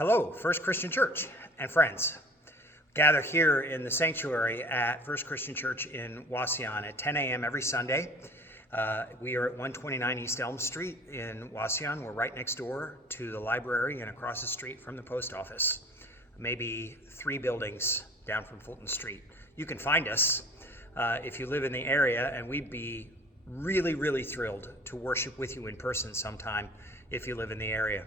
Hello, First Christian Church and friends. Gather here in the sanctuary at First Christian Church in Wauseon at 10 a.m. every Sunday. We are at 129 East Elm Street in Wauseon. We're right next door to the library and across the street from the post office. Maybe 3 buildings down from Fulton Street. You can find us if you live in the area, and we'd be really thrilled to worship with you in person sometime if you live in the area.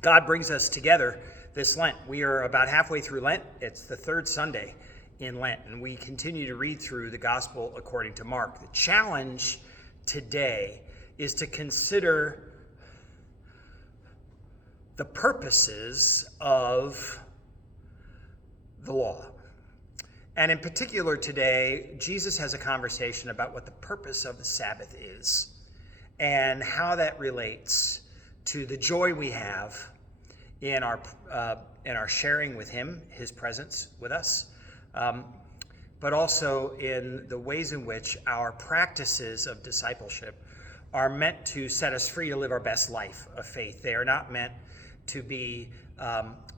God brings us together this Lent. We are about halfway through Lent. It's the 3rd Sunday in Lent, and we continue to read through the Gospel according to Mark. The challenge today is to consider the purposes of the law. And in particular today, Jesus has a conversation about what the purpose of the Sabbath is and how that relates to the joy we have in our sharing with him, his presence with us, but also in the ways in which our practices of discipleship are meant to set us free to live our best life of faith. They are not meant to be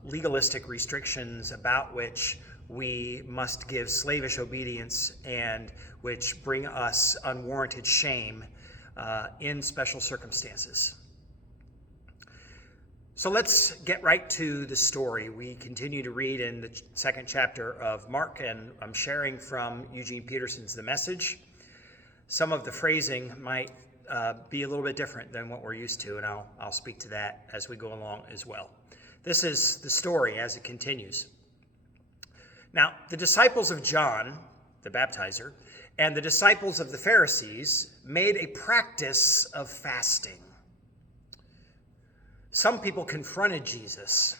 legalistic restrictions about which we must give slavish obedience and which bring us unwarranted shame in special circumstances. So let's get right to the story. We continue to read in the 2nd chapter of Mark, and I'm sharing from Eugene Peterson's The Message. Some of the phrasing might be a little bit different than what we're used to, and I'll speak to that as we go along as well. This is the story as it continues. Now, the disciples of John, the baptizer, and the disciples of the Pharisees made a practice of fasting. Some people confronted Jesus.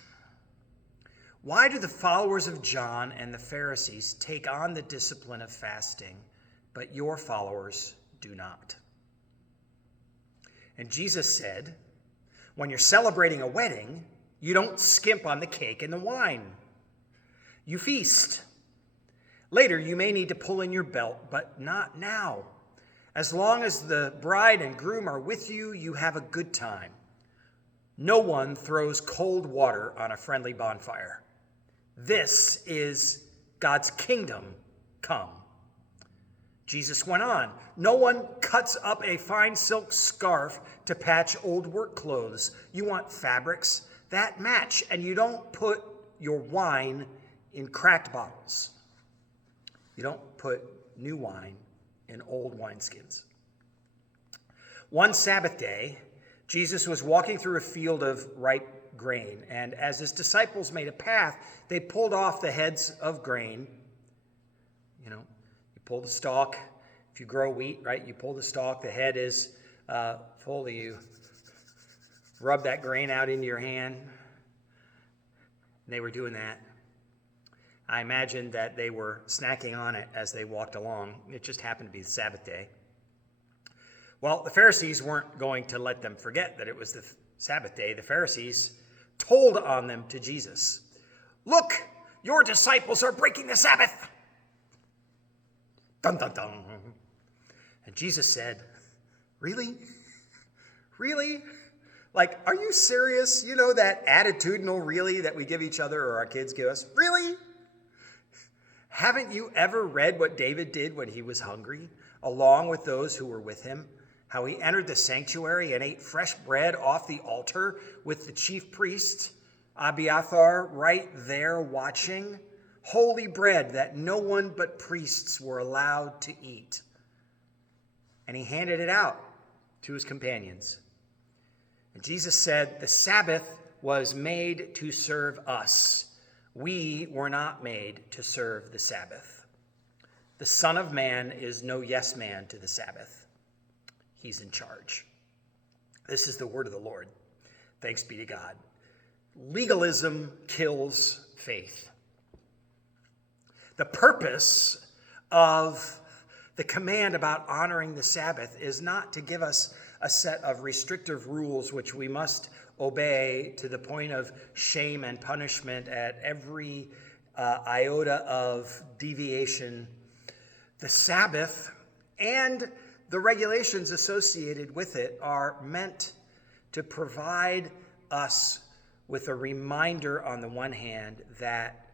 Why do the followers of John and the Pharisees take on the discipline of fasting, but your followers do not? And Jesus said, when you're celebrating a wedding, you don't skimp on the cake and the wine. You feast. Later, you may need to pull in your belt, but not now. As long as the bride and groom are with you, you have a good time. No one throws cold water on a friendly bonfire. This is God's kingdom come. Jesus went on. No one cuts up a fine silk scarf to patch old work clothes. You want fabrics that match, and you don't put your wine in cracked bottles. You don't put new wine in old wineskins. One Sabbath day, Jesus was walking through a field of ripe grain, and as his disciples made a path, they pulled off the heads of grain. You pull the stalk. If you grow wheat, right, you pull the stalk. The head is full. You rub that grain out into your hand. And they were doing that. I imagine that they were snacking on it as they walked along. It just happened to be the Sabbath day. Well, the Pharisees weren't going to let them forget that it was the Sabbath day. The Pharisees told on them to Jesus. Look, your disciples are breaking the Sabbath. Dun, dun, dun. And Jesus said, really? Really? Like, are you serious? You know that attitudinal really that we give each other or our kids give us? Really? Haven't you ever read what David did when he was hungry, along with those who were with him? How he entered the sanctuary and ate fresh bread off the altar with the chief priest, Abiathar, right there watching. Holy bread that no one but priests were allowed to eat. And he handed it out to his companions. And Jesus said, the Sabbath was made to serve us. We were not made to serve the Sabbath. The Son of Man is no yes man to the Sabbath. He's in charge. This is the word of the Lord. Thanks be to God. Legalism kills faith. The purpose of the command about honoring the Sabbath is not to give us a set of restrictive rules which we must obey to the point of shame and punishment at every iota of deviation. The Sabbath and the regulations associated with it are meant to provide us with a reminder on the one hand that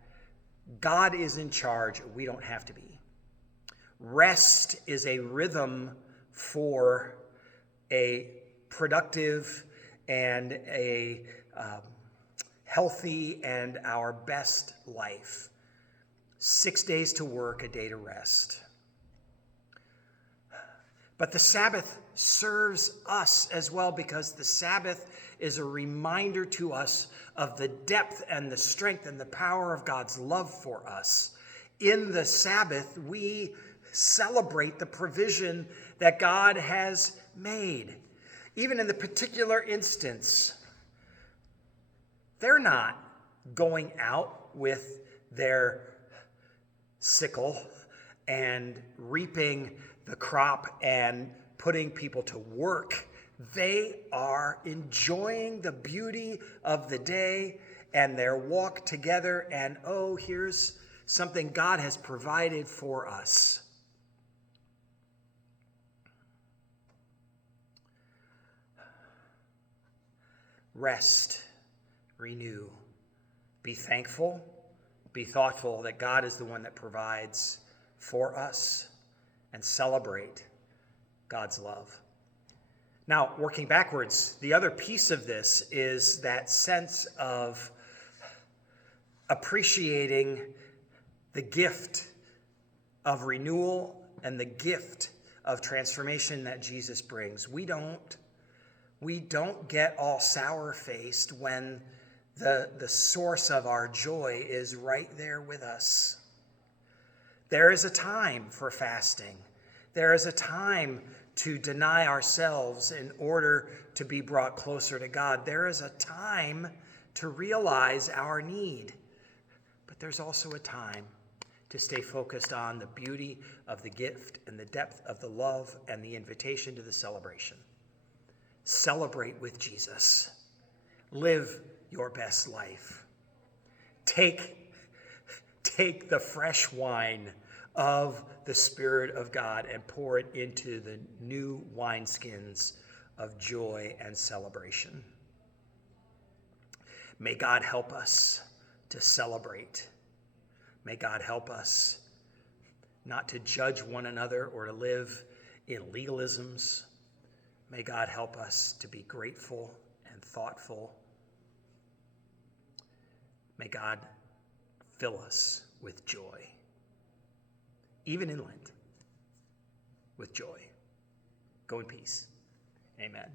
God is in charge, we don't have to be. Rest is a rhythm for a productive and a healthy and our best life. 6 days to work, a day to rest. But the Sabbath serves us as well, because the Sabbath is a reminder to us of the depth and the strength and the power of God's love for us. In the Sabbath, we celebrate the provision that God has made. Even in the particular instance, they're not going out with their sickle and reaping the crop and putting people to work. They are enjoying the beauty of the day and their walk together. And oh, here's something God has provided for us. Rest, renew, be thankful, be thoughtful that God is the one that provides for us, and celebrate God's love. Now, working backwards, the other piece of this is that sense of appreciating the gift of renewal and the gift of transformation that Jesus brings. We don't get all sour-faced when the source of our joy is right there with us. There is a time for fasting. There is a time to deny ourselves in order to be brought closer to God. There is a time to realize our need. But there's also a time to stay focused on the beauty of the gift and the depth of the love and the invitation to the celebration. Celebrate with Jesus. Live your best life. Take the fresh wine of the Spirit of God and pour it into the new wineskins of joy and celebration. May God help us to celebrate. May God help us not to judge one another or to live in legalisms. May God help us to be grateful and thoughtful. May God fill us with joy, even in Lent, with joy. Go in peace. Amen.